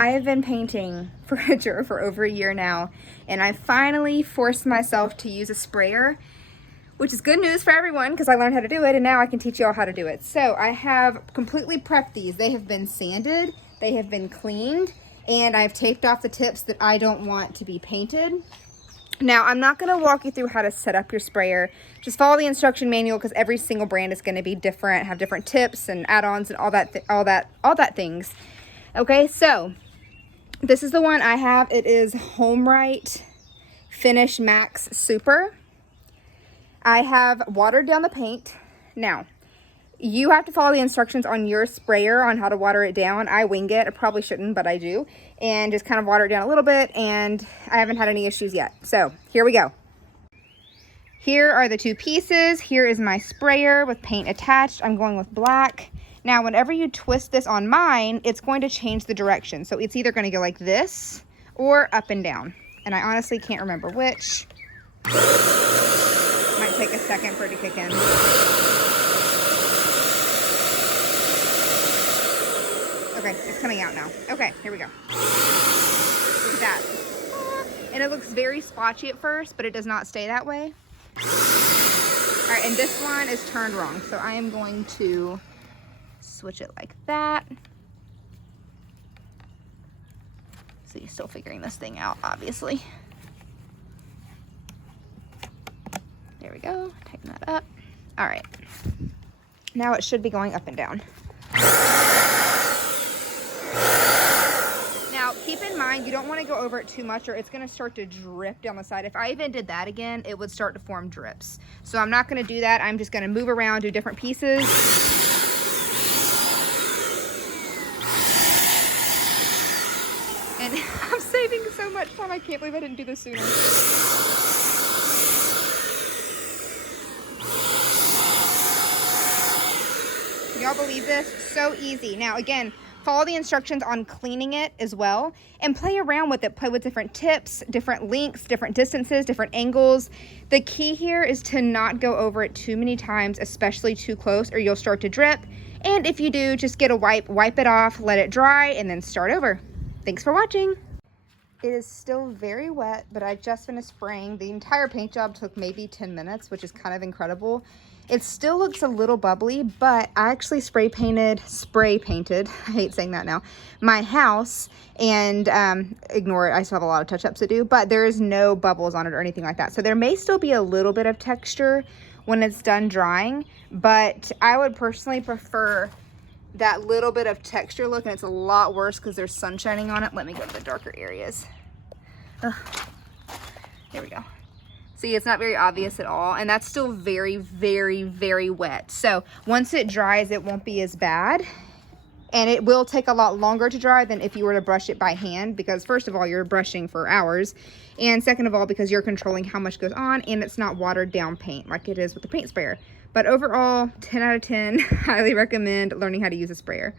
I have been painting furniture for over a year now, and I finally forced myself to use a sprayer, which is good news for everyone because I learned how to do it, and now I can teach you all how to do it. So I have completely prepped these. They have been sanded, they have been cleaned, and I've taped off the tips that I don't want to be painted. Now, I'm not going to walk you through how to set up your sprayer. Just follow the instruction manual because every single brand is going to be different, have different tips and add-ons and all that things. Okay, so this is the one I have. It is HomeRight Finish Max Super. I have watered down the paint. Now, you have to follow the instructions on your sprayer on how to water it down. I wing it. I probably shouldn't, but I do. And just kind of water it down a little bit, and I haven't had any issues yet. So here we go. Here are the two pieces. Here is my sprayer with paint attached. I'm going with black. Now, whenever you twist this on mine, it's going to change the direction. So it's either going to go like this or up and down. And I honestly can't remember which. Might take a second for it to kick in. Okay, it's coming out now. Okay, here we go. Look at that. And it looks very splotchy at first, but it does not stay that way. All right, and this one is turned wrong. So I am going to switch it like that. So you're still figuring this thing out, obviously. There we go, tighten that up. All right, now it should be going up and down. Now, keep in mind, you don't want to go over it too much or it's going to start to drip down the side. If I even did that again, it would start to form drips. So I'm not going to do that. I'm just going to move around, do different pieces. And I'm saving so much time. I can't believe I didn't do this sooner. Can y'all believe this? So easy. Now, again, follow the instructions on cleaning it as well and play around with it. Play with different tips, different lengths, different distances, different angles. The key here is to not go over it too many times, especially too close, or you'll start to drip. And if you do, just get a wipe it off, let it dry, and then start over. Thanks for watching. It is still very wet, but I just finished spraying. The entire paint job took maybe 10 minutes, which is kind of incredible. It still looks a little bubbly, but I actually spray painted, I hate saying that now, my house, and ignore it, I still have a lot of touch-ups to do, but there is no bubbles on it or anything like that. So there may still be a little bit of texture when it's done drying, but I would personally prefer that little bit of texture look, and it's a lot worse because there's sun shining on it. Let me go to the darker areas. Ugh. There we go. See, it's not very obvious at all, and that's still very, very, very wet. So once it dries, it won't be as bad, and it will take a lot longer to dry than if you were to brush it by hand, because first of all, you're brushing for hours, and second of all, because you're controlling how much goes on, and it's not watered down paint like it is with the paint sprayer. But overall, 10 out of 10, highly recommend learning how to use a sprayer.